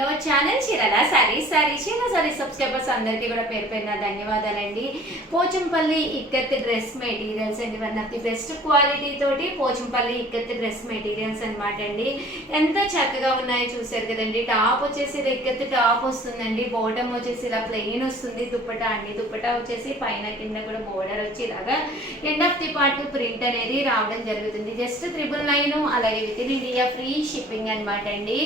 Channel Chirala sorry subscribers అందరికీ కూడా పేరు పేరున ధన్యవాదాలండి. పోచంపల్లి ఇక్కత్ డ్రెస్ మెటీరియల్స్ అండి. One of the best quality తోటి పోచంపల్లి ఇక్కత్ డ్రెస్ మెటీరియల్స్ అనమాట అండి. ఎంత చక్కగా ఉన్నాయో చూసారు కదండి. టాప్ వచ్చేసి ఇక్కత్ టాప్ వస్తుందండి. బాటమ్ వచ్చేసి ఇలా ప్లెయిన్ వస్తుంది. దుప్పటా అండి. దుప్పటా వచ్చేసి పైన కింద కూడా బోర్డర్ వచ్చి ఇలాగా end of the part print అనేది రావడం జరుగుతుంది. జస్ట్ 999 అలాగే within India free shipping అనమాట అండి.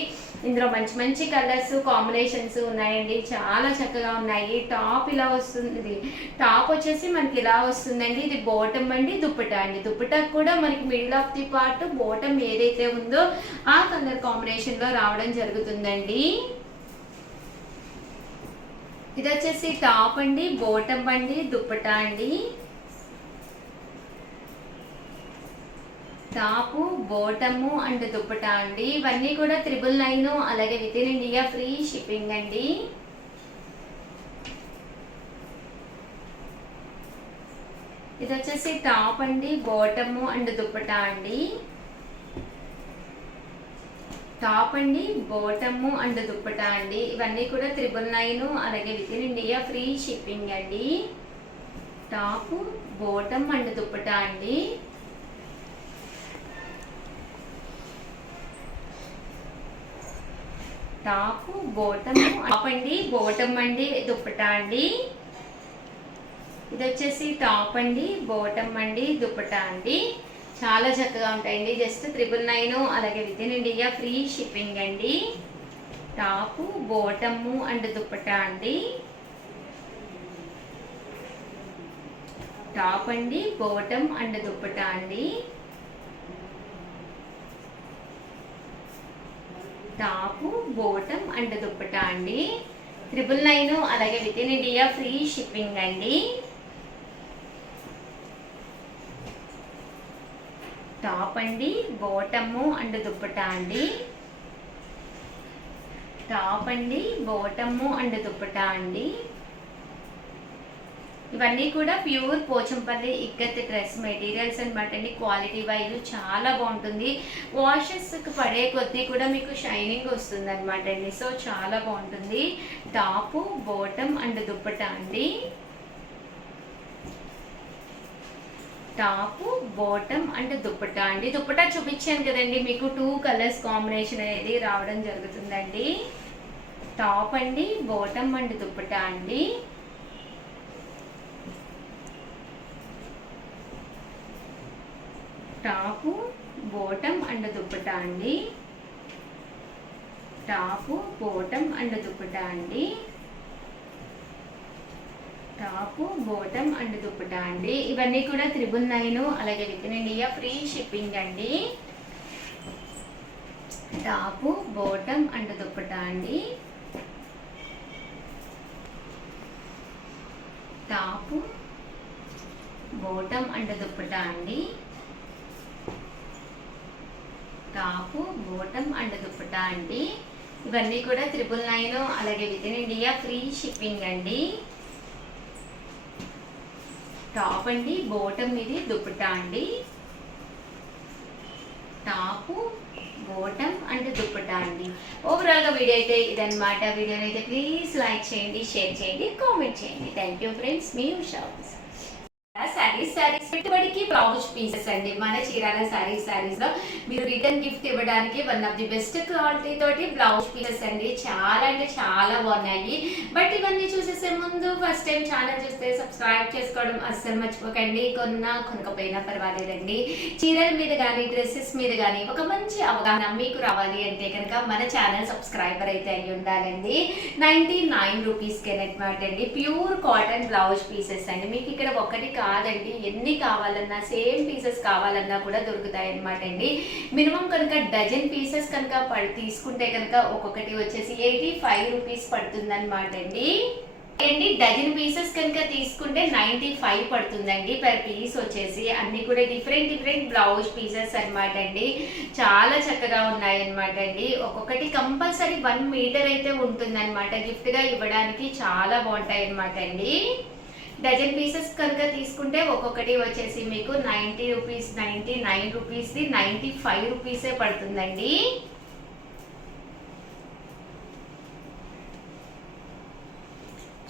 ఇందులో మంచి మంచి కలర్స్ కాంబినేషన్స్ ఉన్నాయండి. చాలా చక్కగా ఉన్నాయి. టాప్ ఇలా వస్తుంది. టాప్ వచ్చేసి మనకి ఇలా వస్తుందండి. ఇది బాటమ్ అండి. దుప్పటా అండి. దుప్పటా కూడా మనకి middle of the part bottom ఏదైతే ఉందో ఆ కలర్ కాంబినేషన్ లో రావడం జరుగుతుందండి. ఇది వచ్చేసి టాప్ అండి. బాటమ్ అండి. దుప్పటా అండి. టాపు బాటము అండ్ దుప్పటా అండి. ఇవన్నీ కూడా 999 అలాగే within India free shipping అండి. ఇది వచ్చేసి టాప్ అండి. బాటము అండ్ దుప్పటా అండి. టాప్ అండి. బాటము అండ్ దుప్పటా అండి. ఇవన్నీ కూడా 999 అలాగే within India free shipping అండి. టాపు బాటమ్ అండ్ దుప్పటా అండి. టాప్ బాటమ్ టాప్ అండి. బాటమ్ అండి. దుప్పటా అండి. ఇది వచ్చేసి టాప్ అండి. బాటమ్ అండి. దుప్పటా అండి. చాలా చక్కగా ఉంటాయండి. జస్ట్ 999 అలాగే within India free shipping అండి. టాప్ బాటమ్ అండ్ దుప్పటా అండి. టాప్ అండి. బాటమ్ అండ్ దుప్పటా అండి. టాపు బాటమ్ అండ్ దుప్పటా అండి. 999 అలాగే within India free shipping అండి. టాప్ అండి. బాటము అండ్ దుప్పటా అండి. టాప్ అండి. బాటము అండ్ దుప్పటా అండి. ఇవన్నీ కూడా pure Pochampally ikat dress materials అనమాట అండి. క్వాలిటీ వైజ్ చాలా బాగుంటుంది. వాషెస్కి పడే కొద్దీ కూడా మీకు షైనింగ్ వస్తుంది అనమాట అండి. సో చాలా బాగుంటుంది. టాపు బాటమ్ అండ్ దుప్పటా అండి. టాపు బాటమ్ అండ్ దుప్పటా అండి. దుప్పటా చూపించాను కదండి. మీకు 2 కలర్స్ కాంబినేషన్ అనేది రావడం జరుగుతుందండి. టాప్ అండి. బాటమ్ అండ్ దుప్పటా అండి. టాపు బాటమ్ అండ్ దుప్పటా అండి. టాపు బాటమ్ అండ్ దుప్పటా అండి. టాపు బాటమ్ అండ్ దుప్పటా అండి. ఇవన్నీ కూడా 999 అలాగే within India free shipping అండి. టాపు బాటమ్ అండ్ దుప్పటా అండి. టాపు బాటమ్ అండ్ దుప్పటా అండి. టాపు బాటమ్ అండ్ దుప్పటా అండి. ఇవన్నీ కూడా 999 అలాగే within India free shipping అండి. టాప్ అండి. బాటమ్ ఇది దుప్పటా అండి. టాపు బాటమ్ అండ్ దుప్పటా అండి. ఓవరాల్గా వీడియో అయితే ఇదన్నమాట. వీడియోని అయితే ప్లీజ్ లైక్ చేయండి, షేర్ చేయండి, కామెంట్ చేయండి. Thank you friends. మీ ఉషా. శారీస్ పెట్టుబడికి బ్లౌజ్ పీసెస్ అండి. మన చీరాల శారీస్ లో మీరు రిటర్న్ గిఫ్ట్ ఇవ్వడానికి one of the best quality తోటి బ్లౌజ్ పీసెస్ అండి. చాలా అంటే చాలా బాగున్నాయి. బట్ ఇవన్నీ చూసేసే ముందు ఫస్ట్ టైం ఛానల్ చూస్తే సబ్స్క్రైబ్ చేసుకోవడం అస్సలు మర్చిపోకండి. కొనకపోయినా పర్వాలేదండి. చీరల మీద కానీ డ్రెస్సెస్ మీద కానీ ఒక మంచి అవగాహన మీకు రావాలి అంటే కనుక మన ఛానల్ సబ్స్క్రైబర్ అయితే అయ్యి ఉండాలండి. 99 రూపీస్కి అనమాట అండి. ప్యూర్ కాటన్ బ్లౌజ్ పీసెస్ అండి. మీకు ఇక్కడ ఒకటి కాదండి, ఎన్ని కావాలన్నా సేమ్ పీసెస్ కావాలన్నా కూడా దొరుకుతాయి అనమాట అండి. మినిమం కనుక డజన్ పీసెస్ కనుక తీసుకుంటే కనుక ఒక్కొక్కటి వచ్చేసి 85 రూపీస్ పడుతుంది అనమాట అండి. డజన్ పీసెస్ కనుక తీసుకుంటే 95 పడుతుందండి పర్ పీస్ వచ్చేసి. అన్ని కూడా డిఫరెంట్ బ్లౌజ్ పీసెస్ అనమాట అండి. చాలా చక్కగా ఉన్నాయి అనమాట అండి. ఒక్కొక్కటి కంపల్సరీ 1 మీటర్ అయితే ఉంటుంది అనమాట. గిఫ్ట్ గా ఇవ్వడానికి చాలా బాగుంటాయి అనమాట అండి. డజన్ పీసెస్ కనుక తీసుకుంటే ఒక్కొక్కటి వచ్చేసి మీకు 90 రూపీస్, 99 రూపీస్ది 95 రూపీసే పడుతుందండి.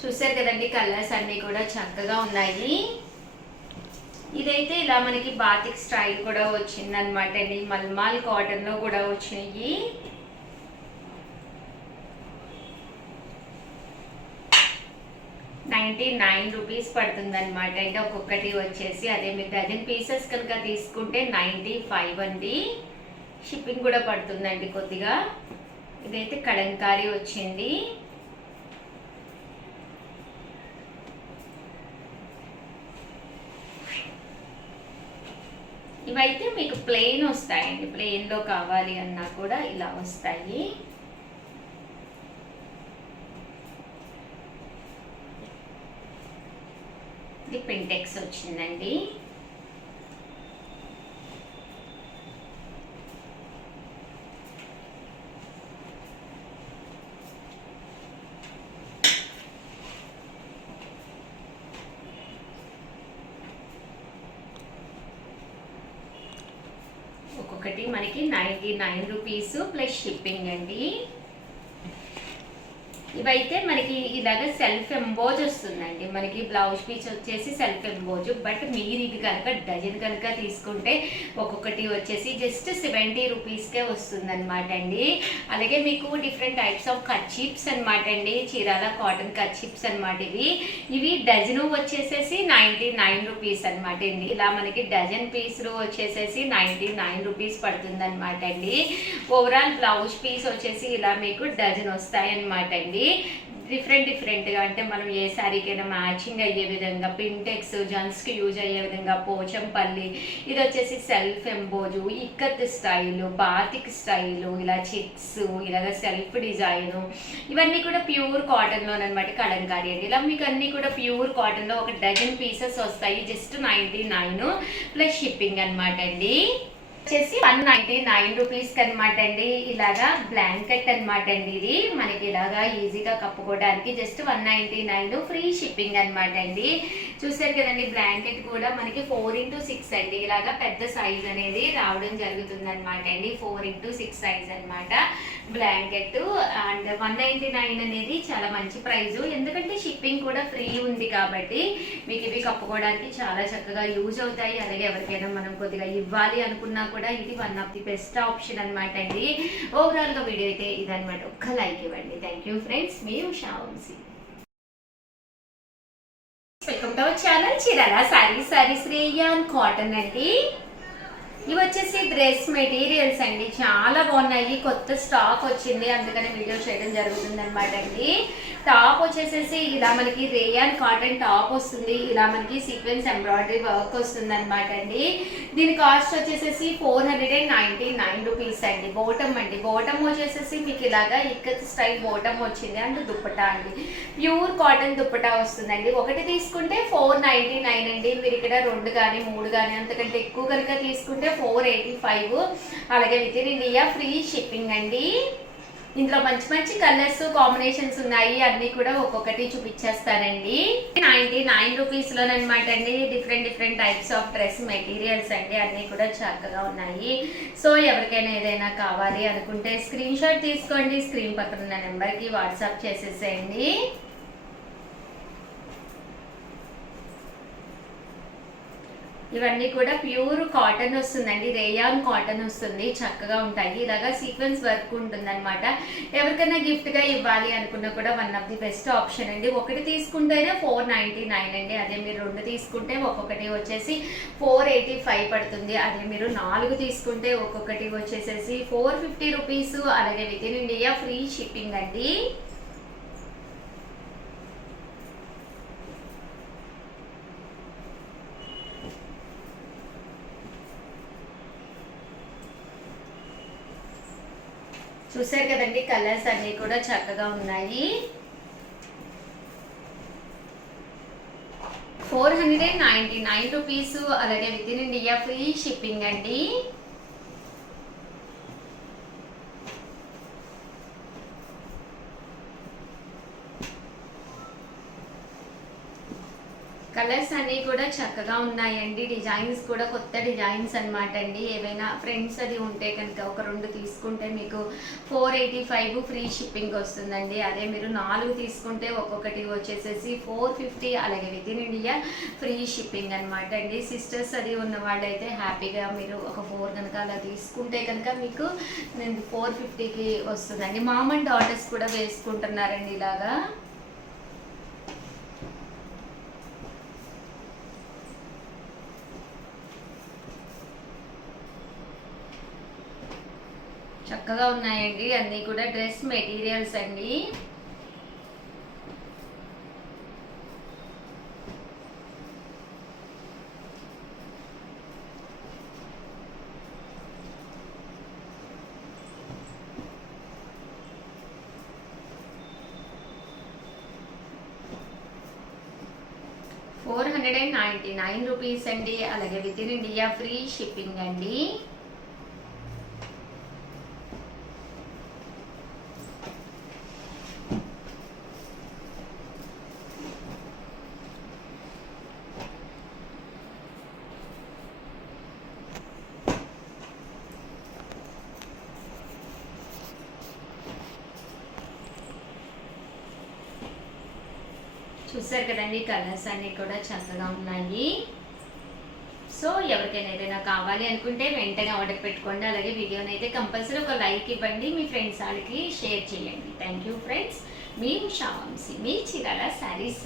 చూసారు కదండి, కలర్స్ అన్నీ కూడా చక్కగా ఉన్నాయి. ఇదైతే ఇలా మనకి బాతిక్ స్టైల్ కూడా వచ్చింది అనమాట అండి. మల్మాల్ కాటన్ లో కూడా వచ్చినాయి. ₹99 పడుతుంది అనమాట అండి ఒక్కొక్కటి వచ్చేసి. అదే మీరు డజన్ పీసెస్ కనుక తీసుకుంటే 95 అండి. షిప్పింగ్ కూడా పడుతుందండి కొద్దిగా. ఇదైతే కలంకారీ వచ్చింది. ఇవైతే మీకు ప్లెయిన్ వస్తాయండి. ప్లెయిన్లో కావాలి అన్నా కూడా ఇలా వస్తాయి. ఇది పింటెక్స్ వచ్చిందండి. ఒక్కొక్కటి మనకి ₹99 ప్లస్ షిప్పింగ్ అండి. ఇవైతే మనకి ఇలాగ సెల్ఫ్ ఎంబోజ్ వస్తుందండి. మనకి బ్లౌజ్ పీస్ వచ్చేసి సెల్ఫ్ ఎంబోజ్. బట్ మీరు ఇది కనుక డజన్ కనుక తీసుకుంటే ఒక్కొక్కటి వచ్చేసి జస్ట్ ₹70కే వస్తుంది అనమాట అండి. అలాగే మీకు డిఫరెంట్ టైప్స్ ఆఫ్ కర్చీప్స్ అనమాట అండి. చీరాల కాటన్ కర్చీప్స్ అనమాట. ఇవి డజను వచ్చేసేసి ₹99 అనమాట అండి. ఇలా మనకి డజన్ పీసులు వచ్చేసేసి ₹99 పడుతుంది అనమాట అండి. ఓవరాల్ బ్లౌజ్ పీస్ వచ్చేసి ఇలా మీకు డజన్ వస్తాయి అనమాట అండి. డిఫరెంట్గా అంటే మనం ఏ శారీకైనా మ్యాచింగ్ అయ్యే విధంగా పింటెక్స్, జెంట్స్కి యూజ్ అయ్యే విధంగా పోచంపల్లి, ఇది వచ్చేసి self emboss, ikat style, batik style, ఇలా చెక్స్, ఇలాగ సెల్ఫ్ డిజైను, ఇవన్నీ కూడా ప్యూర్ కాటన్లోనమాట. కలంకారీ అండి. ఇలా మీకు అన్నీ కూడా ప్యూర్ కాటన్లో ఒక డజన్ పీసెస్ వస్తాయి. జస్ట్ 99 ప్లస్ షిప్పింగ్ అనమాట అండి. వచ్చేసి ₹199 అనమాట అండి. ఇలాగా బ్లాంకెట్ అనమాట అండి. ఇది మనకి ఇలాగా ఈజీగా కప్పుకోవడానికి జస్ట్ $199 ఫ్రీ షిప్పింగ్ అనమాట అండి. చూసారు కదండి, బ్లాంకెట్ కూడా మనకి 4x6 అండి. ఇలాగా పెద్ద సైజ్ అనేది రావడం జరుగుతుంది అనమాట అండి. 4x6 సైజ్ అనమాట బ్లాంకెట్. అండ్ $199 అనేది చాలా మంచి ప్రైజు. ఎందుకంటే షిప్పింగ్ కూడా ఫ్రీ ఉంది కాబట్టి మీకు ఇవి కప్పుకోవడానికి చాలా చక్కగా యూజ్ అవుతాయి. అలాగే ఎవరికైనా మనం కొద్దిగా ఇవ్వాలి అనుకున్నా కూడా ఇది one of the best option అనమాట అండి. ఓవరాల్ గా వీడియో అయితే ఇదనమాట. ఒక్క లైక్ ఇవ్వండి. Thank you friends. మీ Usha Vamshi. Welcome to our channel Chirala sarees rayon cotton అండి. ఇవి వచ్చేసి డ్రెస్ మెటీరియల్స్ అండి. చాలా బాగున్నాయి. కొత్త స్టాక్ వచ్చింది, అందుకని వీడియో చేయడం జరుగుతుంది అనమాట అండి. టాప్ వచ్చేసేసి ఇలా మనకి రేయాన్ కాటన్ టాప్ వస్తుంది. ఇలా మనకి సీక్వెన్స్ ఎంబ్రాయిడరీ వర్క్ వస్తుంది అనమాట అండి. దీని కాస్ట్ వచ్చేసేసి ₹499 అండి. బోటమ్ అండి. బోటమ్ వచ్చేసేసి మీకు ఇలాగా ఇక్కత్ స్టైల్ బోటమ్ వచ్చింది. అండ్ దుప్పటా అండి, ప్యూర్ కాటన్ దుప్పటా వస్తుందండి. ఒకటి తీసుకుంటే $499 అండి. మీరు ఇక్కడ 2 కానీ 3 కానీ అంతకంటే ఎక్కువ కనుక తీసుకుంటే $485. అలాగే within India free shipping అండి. ఇందులో మంచి మంచి కలర్స్ కాంబినేషన్స్ ఉన్నాయి. అన్ని కూడా ఒక్కొక్కటి చూపించేస్తానండి. ₹99లోనమాట అండి. Different types of dress materials అండి. అన్ని కూడా చక్కగా ఉన్నాయి. సో ఎవరికైనా ఏదైనా కావాలి అనుకుంటే స్క్రీన్ షాట్ తీసుకోండి. స్క్రీన్ పక్కన ఉన్న నెంబర్కి వాట్సాప్ చేసేసేయండి. ఇవన్నీ కూడా ప్యూర్ కాటన్ వస్తుందండి. రేయాన్ కాటన్ వస్తుంది. చక్కగా ఉంటాయి. ఇలాగా సీక్వెన్స్ వర్క్ ఉంటుంది అనమాట. ఎవరికైనా గిఫ్ట్ గా ఇవ్వాలి అనుకున్నా కూడా one of the best option అండి. ఒకటి తీసుకుంటేనే $499 అండి. అదే మీరు 2 తీసుకుంటే ఒక్కొక్కటి వచ్చేసి $485 పడుతుంది. అదే మీరు 4 తీసుకుంటే ఒక్కొక్కటి వచ్చేసేసి ₹450. అలాగే within India free shipping అండి. చూసారు కదండి, కలర్స్ అన్ని కూడా చక్కగా ఉన్నాయి. ₹499. అలాగే within India free shipping అండి. కలర్స్ అన్నీ కూడా చక్కగా ఉన్నాయండి. డిజైన్స్ కూడా కొత్త డిజైన్స్ అనమాట అండి. ఏవైనా ఫ్రెండ్స్ అది ఉంటే కనుక ఒక 2 తీసుకుంటే మీకు 485 ఫ్రీ షిప్పింగ్ వస్తుందండి. అదే మీరు 4 తీసుకుంటే ఒక్కొక్కటి వచ్చేసేసి 450, అలాగే within India free shipping అనమాట అండి. సిస్టర్స్ అది ఉన్న వాళ్ళైతే హ్యాపీగా మీరు ఒక 4 కనుక అలా తీసుకుంటే కనుక మీకు 450కి వస్తుందండి. మామ్ అండ్ డాటర్స్ కూడా వేసుకుంటున్నారండి ఇలాగా. చక్కగా ఉన్నాయండి అన్నీ కూడా డ్రెస్ మెటీరియల్స్ అండి. ₹499 అండి. అలాగే within India free shipping అండి. చూసారు కదండి, కలర్స్ అన్నీ కూడా చక్కగా ఉన్నాయి. సో ఎవరికైనా ఏదైనా కావాలి అనుకుంటే వెంటనే ఆర్డర్ పెట్టుకోండి. అలాగే వీడియోని అయితే కంపల్సరీ ఒక లైక్ ఇవ్వండి, మీ ఫ్రెండ్స్ వాళ్ళకి షేర్ చేయండి. Thank you friends. మీ ఉషా వంశీ, మీ చీరాల శారీస్.